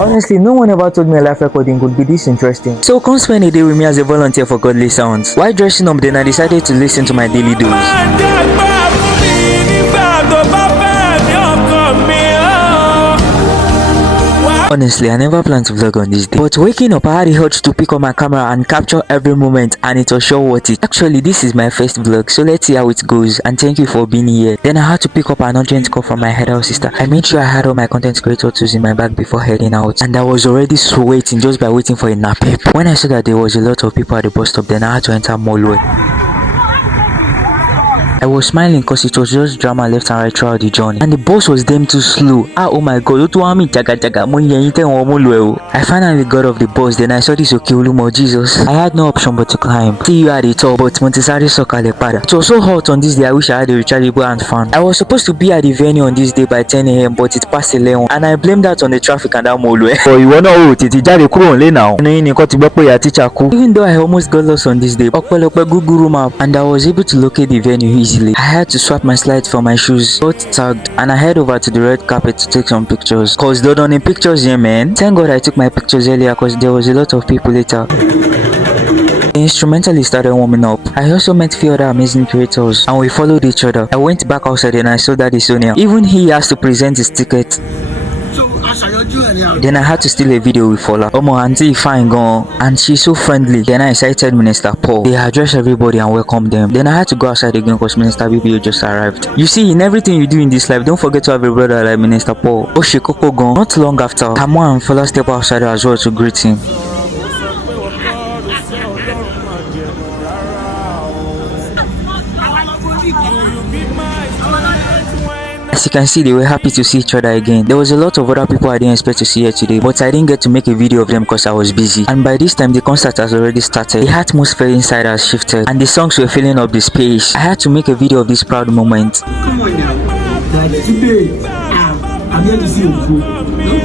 Honestly, no one ever told me a life recording would be this interesting. So come spend a day with me as a volunteer for Godly Sounds. While dressing up, then I decided to listen to my daily dose. Honestly, I never planned to vlog on this day, but waking up I had the urge to pick up my camera and capture every moment, and it was sure worth it. Actually, this is my first vlog, so let's see how it goes, and thank you for being here. Then I had to pick up an urgent call from my head house sister. I made sure I had all my content creator tools in my bag before heading out, and I was already sweating just by waiting for a nap. When I saw that there was a lot of people at the bus stop, then I had to enter Mallway. I was smiling cause it was just drama left and right throughout the journey, and the bus was damn too slow. Oh my god, I finally got off the bus, then I saw this Okeolumo Jesus. I had no option but to climb. See you at the top, but Montessori Sokale Pada. It was so hot on this day, I wish I had a rechargeable hand fan. I was supposed to be at the venue on this day by 10 a.m, but it passed 11, and I blamed that on the traffic and that Mallway. Oh, you wanna hold it? Now. Even though I almost got lost on this day, Google map, and I was able to locate the venue easily. I had to swap my slides for my shoes, both tagged, and I head over to the red carpet to take some pictures. Cause they're done in pictures here, man. Thank God I took my pictures earlier cause there was a lot of people later. The instrumentalist started warming up. I also met few other amazing creators and we followed each other. I went back outside and I saw Daddy Sonia. Even he has to present his ticket. Then I had to steal a video with Fola. Omo auntie fine gone, and she's so friendly. Then I cited Minister Paul. They addressed everybody and welcomed them. Then I had to go outside again because Minister BBO just arrived. You see, in everything you do in this life, don't forget to have a brother like Minister Paul. Oshikoko gone. Not long after, Kamwa and Fola stepped outside as well to greet him. As you can see, they were happy to see each other again. There was a lot of other people I didn't expect to see here today, but I didn't get to make a video of them because I was busy. And by this time, the concert has already started. The atmosphere inside has shifted, and the songs were filling up the space. I had to make a video of this proud moment. Come on now. Today, I'm here to see you.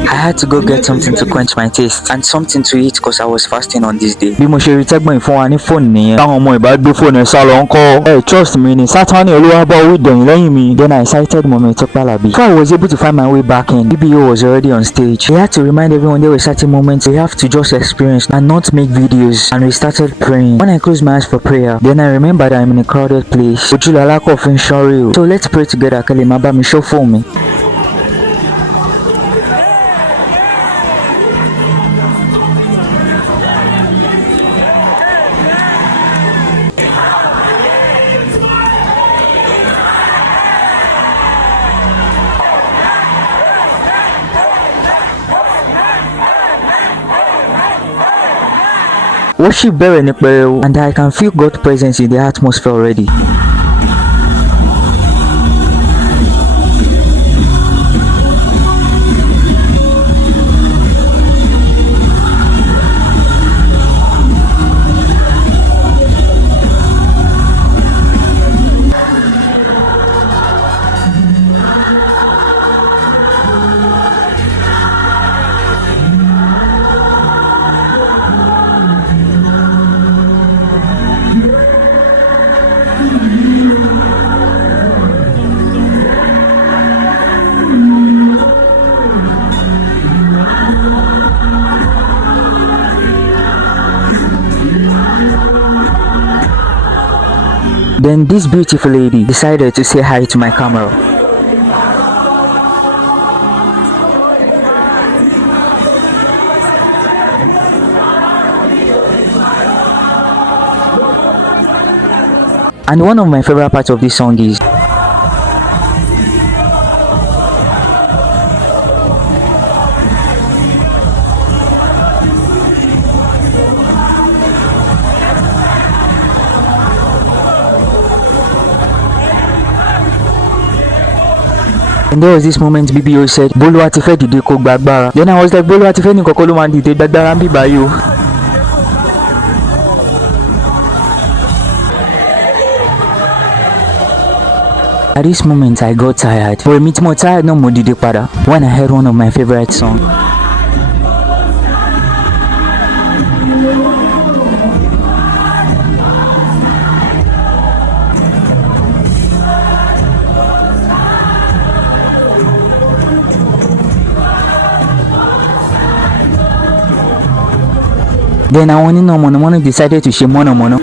I had to go get something to quench my taste and something to eat because I was fasting on this day. Bí mo ṣe rí tẹ́gbọ̀n ìfún wa ní fóònù nìyẹn. Táwọn ọmọ ìbá gbé fóònù ẹ̀ sá lọ ń kọ́. Hey, trust me ni Sátánì Olúwa bá owó ìdẹ̀yìn lẹ́yìn mi. Then I cited Mọ̀mí Tọ́pẹ́ Àlàbí. Before I was able to find my way back in, BBO was already on stage. They had to remind everyone there were certain moments they have to just experience and not make videos, and we started praying. When I closed my eyes for prayer, then I remembered I'm in a crowded place. Ojúlọ́lá kò fi ń ṣọ́rí o. So let's pray together kí lè má bá mi ṣó fún mi. Worship bẹ̀rẹ̀ ní pẹrẹu, and I can feel God's presence in the atmosphere already. Then this beautiful lady decided to say hi to my camera. And one of my favorite parts of this song is and there was this moment BBO said, Bólúwa ti fẹ́ dìde kó gba agbára. Then I was like, Bólúwa ti fẹ́ ní kọ́kọ́ ló máa dìde gbàgbára ń bí báyìí o. At this moment I got tired. But èmi tí mo tired náà mo dìde padà when I heard one of my favorite songs. Then I want to know Mono decided to share Mono.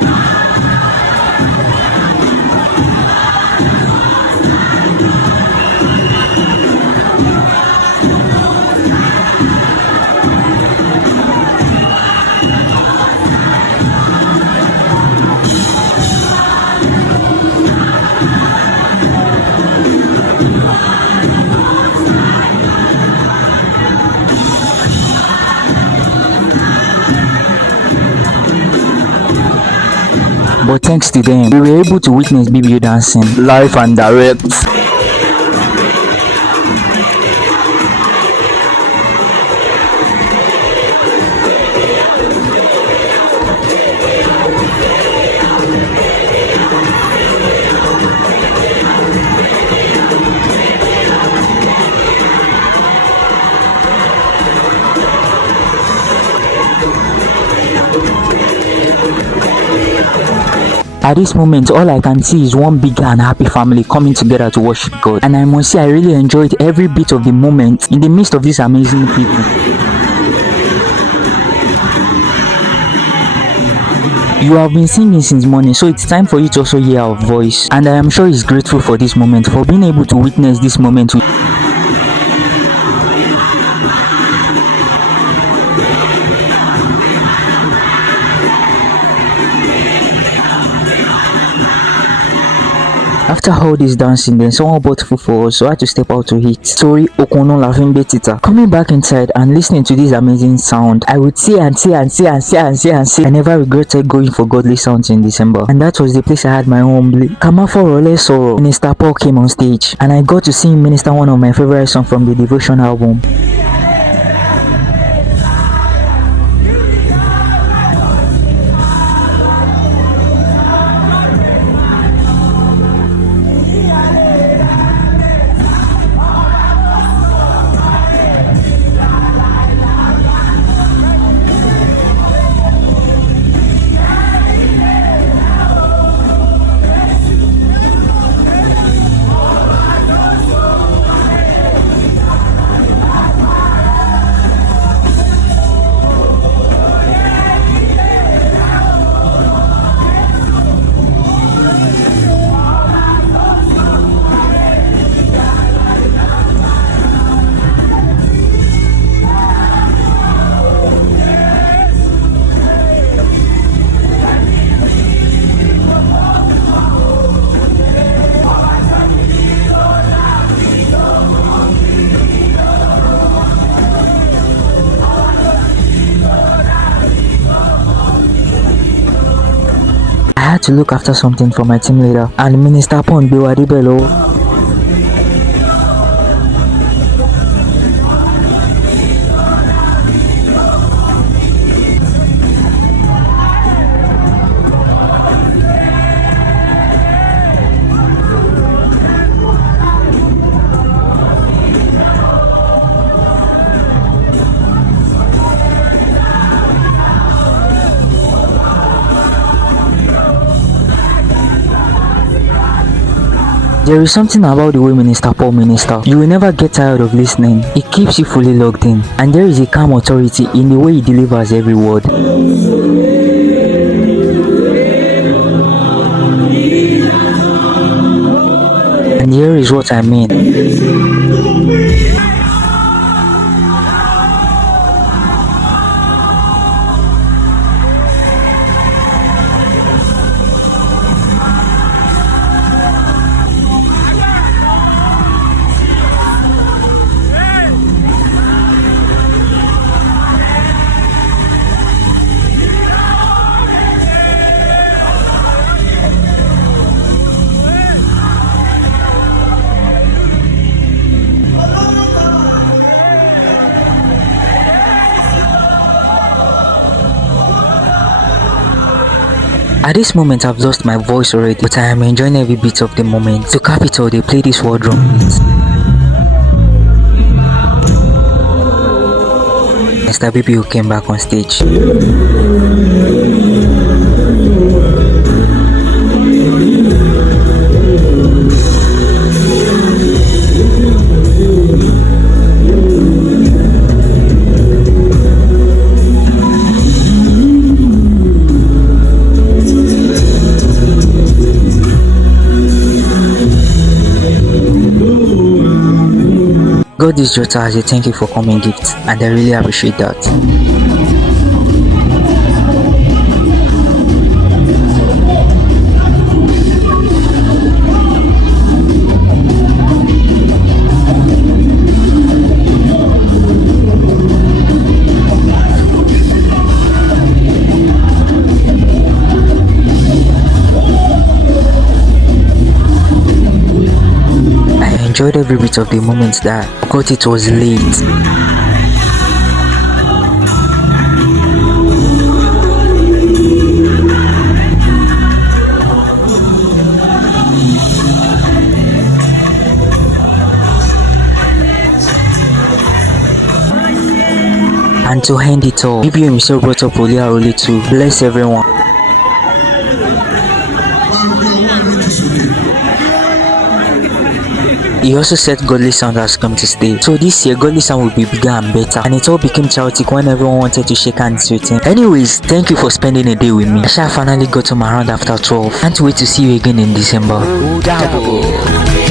But thanks to them, we were able to witness BBO dancing live and direct. At this moment, all I can see is one big and happy family coming together to worship God. And I must say, I really enjoyed every bit of the moment in the midst of these amazing people. You have been singing since morning, so it's time for you to also hear our voice. And I am sure he's grateful for this moment, for being able to witness this moment with After all this dancing, then someone bought food for us, so I had to step out to eat. Sorry, Okono laughing betita. Coming back inside and listening to this amazing sound, I would say and say and say and say and say and say. I never regretted going for godly sounds in December, and that was the place I had my home. Kamafo Role Soro, Minister Paul came on stage, and I got to see him minister one of my favorite songs from the Devotion album. I had to look after something for my team leader, and Minister Pon Biwadibelo. There is something about the way Minister Paul minister. You will never get tired of listening. It keeps you fully logged in. And there is a calm authority in the way he delivers every word. And here is what I mean. At this moment, I've lost my voice already, but I am enjoying every bit of the moment. To cap it all, they play this war drum beat. Mr. BBO came back on stage. Got this Jota as a thank you for coming gift, and I really appreciate that. I enjoyed every bit of the moment that got it was late. And to end it all, BBO himself brought up Oli Arole to bless everyone. He also said Godly Sound has come to stay. So this year, Godly Sound will be bigger and better. And it all became chaotic when everyone wanted to shake hands with him. Anyways, thank you for spending a day with me. I finally got home around after 12. Can't wait to see you again in December. Double.